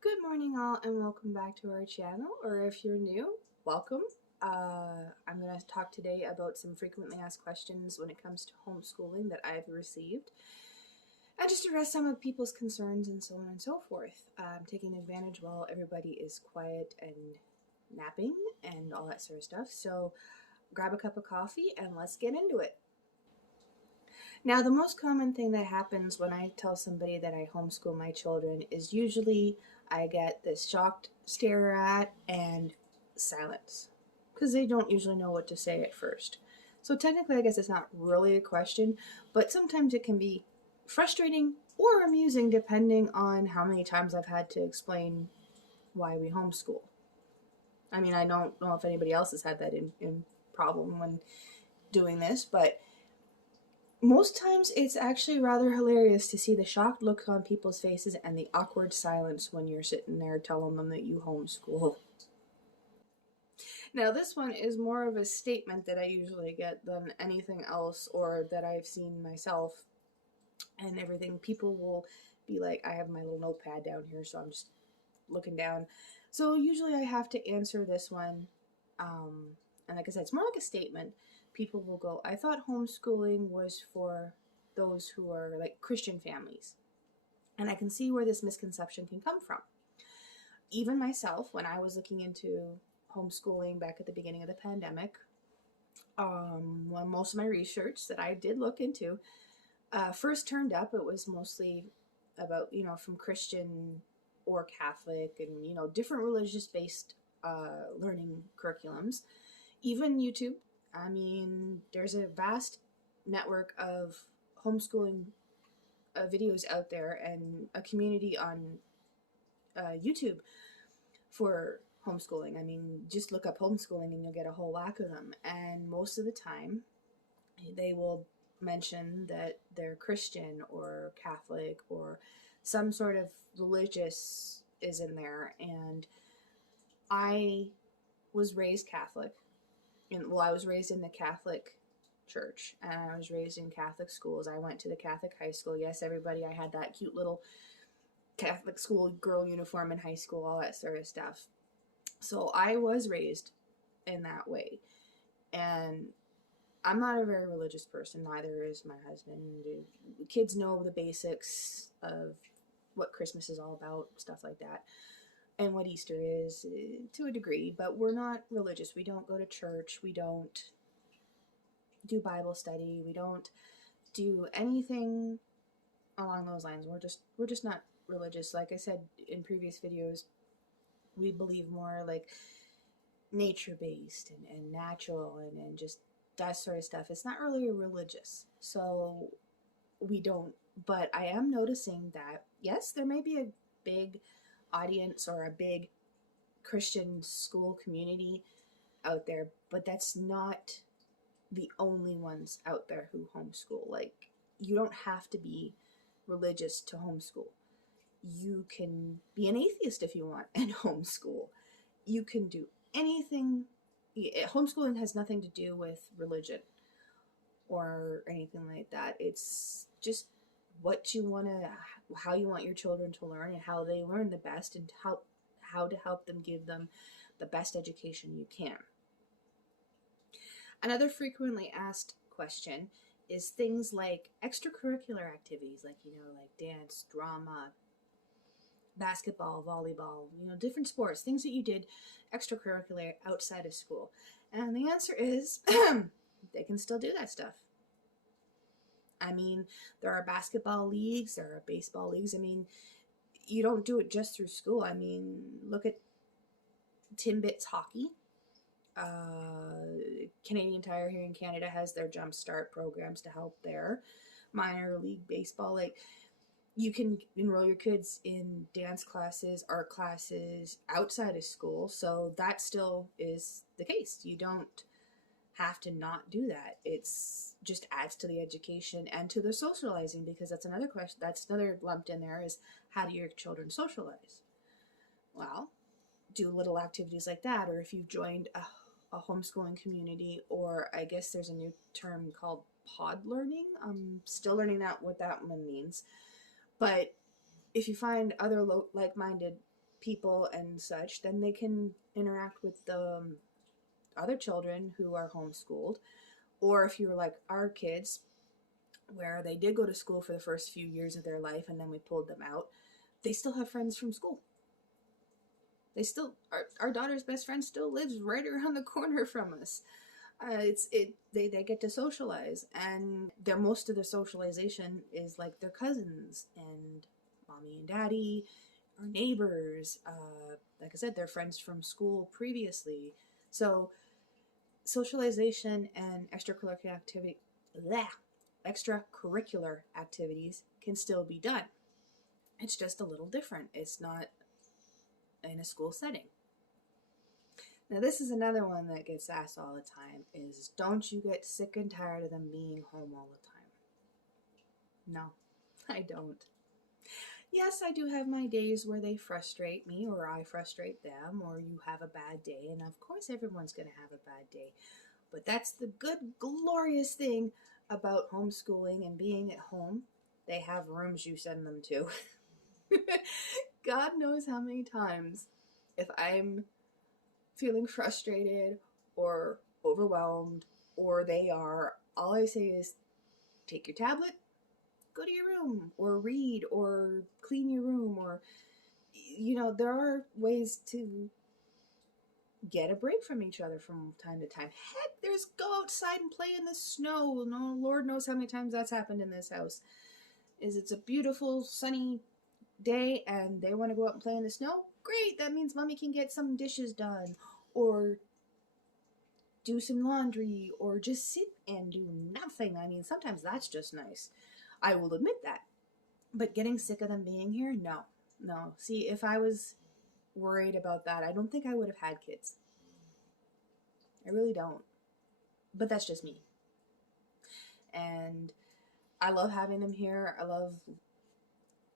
Good morning, all, and welcome back to our channel. Or if you're new, welcome. I'm going to talk today about some frequently asked questions when it comes to homeschooling that I've received. I just address some of people's concerns and so on and so forth. I'm taking advantage while everybody is quiet and napping and all that sort of stuff. So grab a cup of coffee and let's get into it. Now, the most common thing that happens when I tell somebody that I homeschool my children is usually I get this shocked stare at and silence because they don't usually know what to say at first. So, technically, I guess it's not really a question, but sometimes it can be frustrating or amusing depending on how many times I've had to explain why we homeschool. I mean, I don't know if anybody else has had that in problem when doing this, but most times it's actually rather hilarious to see the shocked look on people's faces and the awkward silence when you're sitting there telling them that you homeschool. Now, this one is more of a statement that I usually get than anything else, or that I've seen myself and everything. People will be like, I have my little notepad down here, so I'm just looking down. So usually I have to answer this one. And like I said, it's more like a statement. People will go, I thought homeschooling was for those who are like Christian families. And I can see where this misconception can come from. Even myself, when I was looking into homeschooling back at the beginning of the pandemic, when most of my research that I did look into first turned up, it was mostly about, from Christian or Catholic and, different religious based learning curriculums. Even YouTube. I mean, there's a vast network of homeschooling videos out there and a community on YouTube for homeschooling. I mean, just look up homeschooling and you'll get a whole whack of them. And most of the time, they will mention that they're Christian or Catholic or some sort of religious is in there. And I was raised Catholic. I was raised in the Catholic church and I was raised in Catholic schools. I went to the Catholic high school. Yes, everybody, I had that cute little Catholic school girl uniform in high school, all that sort of stuff. So I was raised in that way. And I'm not a very religious person, neither is my husband. Kids know the basics of what Christmas is all about, stuff like that, and what Easter is to a degree, but we're not religious. We don't go to church. We don't do Bible study. We don't do anything along those lines. We're just not religious. Like I said in previous videos, we believe more like nature based and natural and just that sort of stuff. It's not really religious. So we don't, but I am noticing that yes, there may be a big audience or a big Christian school community out there, but that's not the only ones out there who homeschool. Like, you don't have to be religious to homeschool. You can be an atheist if you want and homeschool. You can do anything. Homeschooling has nothing to do with religion or anything like that. It's just what you want to, how you want your children to learn and how they learn the best, and how to help them, give them the best education you can. Another frequently asked question is things like extracurricular activities, like, like dance, drama, basketball, volleyball, different sports, things that you did extracurricular outside of school. And the answer is they can still do that stuff. I mean, there are basketball leagues, there are baseball leagues. I mean, you don't do it just through school. I mean, look at Timbits hockey. Canadian Tire here in Canada has their Jumpstart programs to help their minor league baseball. Like, you can enroll your kids in dance classes, art classes outside of school. So that still is the case. You don't have to not do that. It's just adds to the education and to the socializing, because that's another question. That's another lumped in there is, how do your children socialize? Well, do little activities like that, or if you've joined a homeschooling community, or I guess there's a new term called pod learning. I'm still learning what that one means. But if you find other like-minded people and such, then they can interact with the other children who are homeschooled. Or if you're like our kids, where they did go to school for the first few years of their life and then we pulled them out, they still have friends from school. They still, our daughter's best friend still lives right around the corner from us. They get to socialize, and most of their socialization is like their cousins and mommy and daddy, or neighbors. Like I said, they're friends from school previously. So socialization and extracurricular activities can still be done. It's just a little different. It's not in a school setting. Now, this is another one that gets asked all the time, is don't you get sick and tired of them being home all the time? No, I don't. Yes, I do have my days where they frustrate me, or I frustrate them, or you have a bad day, and of course everyone's going to have a bad day. But that's the good, glorious thing about homeschooling and being at home. They have rooms you send them to. God knows how many times, if I'm feeling frustrated or overwhelmed, or they are, all I say is, take your tablet, go to your room, or read, or clean your room, or, there are ways to get a break from each other from time to time. Heck, there's go outside and play in the snow. No, Lord knows how many times that's happened in this house. It's a beautiful sunny day and they want to go out and play in the snow. Great, that means mommy can get some dishes done, or do some laundry, or just sit and do nothing. I mean, sometimes that's just nice. I will admit that. But getting sick of them being here? No. See, if I was worried about that, I don't think I would have had kids. I really don't. But that's just me. And I love having them here. I love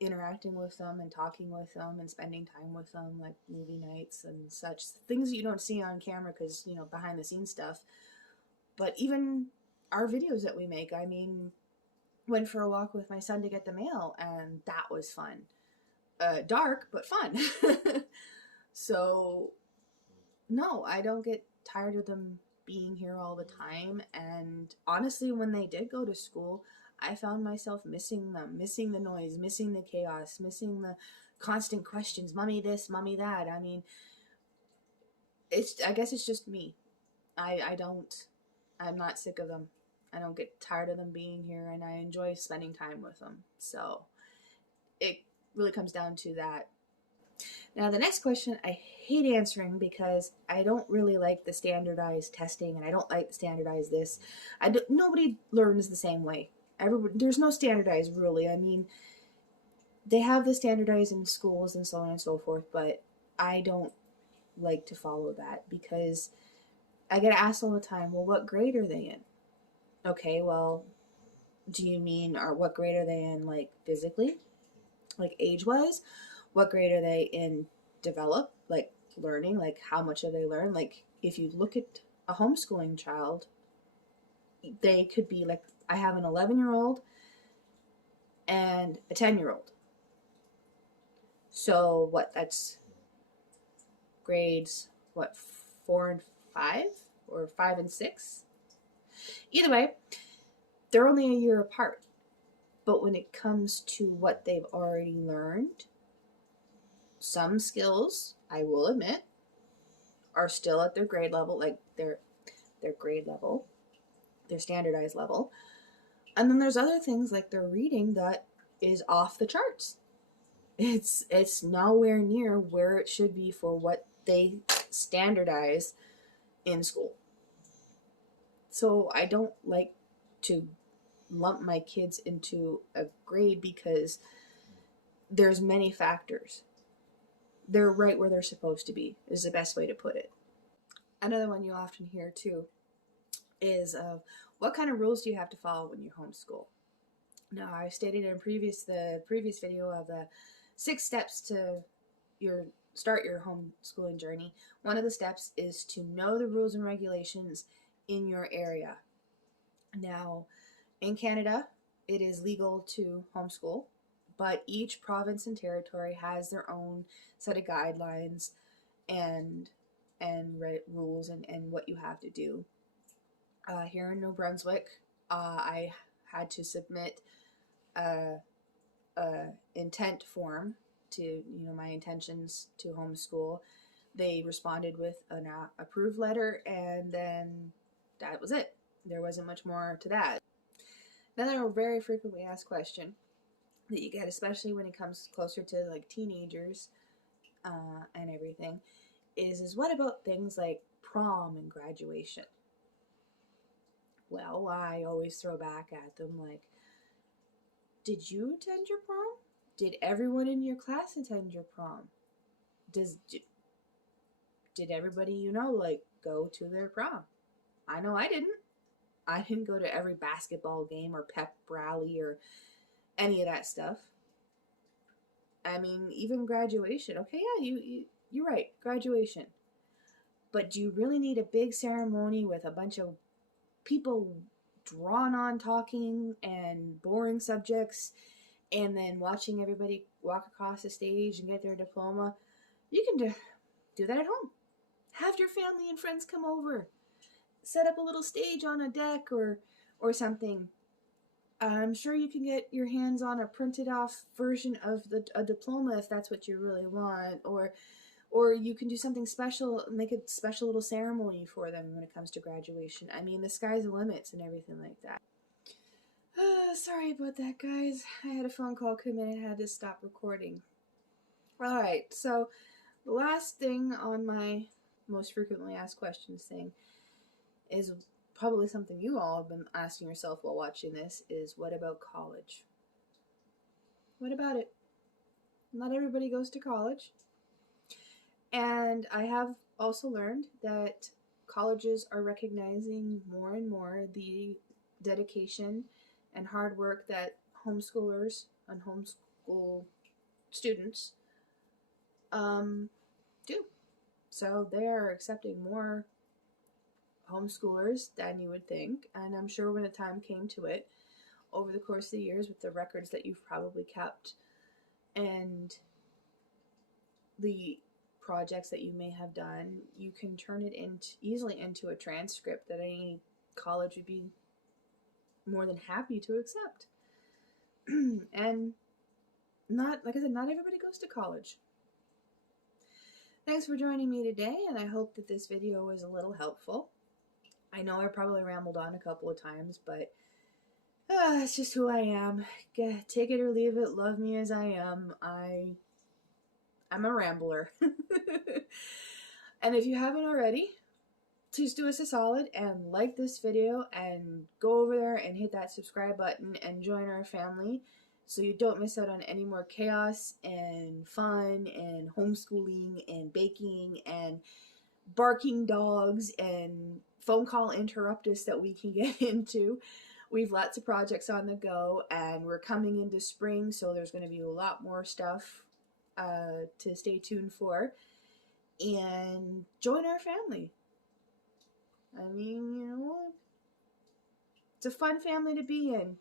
interacting with them and talking with them and spending time with them, like movie nights and such. Things that you don't see on camera because, behind the scenes stuff. But even our videos that we make, I mean, went for a walk with my son to get the mail, and that was fun. Dark, but fun. So, no, I don't get tired of them being here all the time. And honestly, when they did go to school, I found myself missing them, missing the noise, missing the chaos, missing the constant questions. Mommy this, mommy that. I mean, I guess it's just me. I'm not sick of them. I don't get tired of them being here, and I enjoy spending time with them. So it really comes down to that. Now, the next question I hate answering because I don't really like the standardized testing, and I don't like the standardized this. Nobody learns the same way. There's no standardized, really. I mean, they have the standardized in schools and so on and so forth, but I don't like to follow that because I get asked all the time, well, what grade are they in? Okay, well, do you mean, or what grade are they in, like, physically? Like, age-wise? What grade are they in develop? Like, learning? Like, how much do they learn? Like, if you look at a homeschooling child, they could be, like, I have an 11-year-old and a 10-year-old. So, that's grades, 4 and 5? Or 5 and 6? Either way, they're only a year apart. But when it comes to what they've already learned, some skills, I will admit, are still at their grade level, like their grade level, their standardized level. And then there's other things like their reading that is off the charts. It's nowhere near where it should be for what they standardize in school. So I don't like to lump my kids into a grade because there's many factors. They're right where they're supposed to be, is the best way to put it. Another one you often hear too is what kind of rules do you have to follow when you homeschool? Now, I stated in the previous video of the 6 steps to start your homeschooling journey. One of the steps is to know the rules and regulations in your area. Now, in Canada, it is legal to homeschool, but each province and territory has their own set of guidelines and rules and what you have to do. Here in New Brunswick, I had to submit a intent form to, my intentions to homeschool. They responded with an approved letter, and then that was it. There wasn't much more to that. Another very frequently asked question that you get, especially when it comes closer to like teenagers and everything, is what about things like prom and graduation? Well, I always throw back at them like, did you attend your prom? Did everyone in your class attend your prom? Did everybody go to their prom? I know I didn't. I didn't go to every basketball game or pep rally or any of that stuff. I mean, even graduation. Okay, yeah, you're right, graduation. But do you really need a big ceremony with a bunch of people drawn on talking and boring subjects, and then watching everybody walk across the stage and get their diploma? You can do that at home. Have your family and friends come over. Set up a little stage on a deck or something. I'm sure you can get your hands on a printed off version of a diploma if that's what you really want, or you can do something special, make a special little ceremony for them when it comes to graduation. I mean, the sky's the limits and everything like that. Sorry about that, guys. I had a phone call come in and had to stop recording. Alright, so the last thing on my most frequently asked questions thing is probably something you all have been asking yourself while watching this, is what about college? What about it? Not everybody goes to college. And I have also learned that colleges are recognizing more and more the dedication and hard work that homeschoolers and homeschool students do. So they are accepting more homeschoolers than you would think, and I'm sure when the time came to it, over the course of the years, with the records that you've probably kept and the projects that you may have done, you can turn it easily into a transcript that any college would be more than happy to accept. And like I said, not everybody goes to college. Thanks for joining me today, and I hope that this video was a little helpful. I know I probably rambled on a couple of times, but it's just who I am. Take it or leave it. Love me as I am. I'm a rambler. And if you haven't already, please do us a solid and like this video and go over there and hit that subscribe button and join our family so you don't miss out on any more chaos and fun and homeschooling and baking and barking dogs and phone call interruptus that we can get into. We've lots of projects on the go, and we're coming into spring, so there's going to be a lot more stuff to stay tuned for. And join our family. I mean, it's a fun family to be in.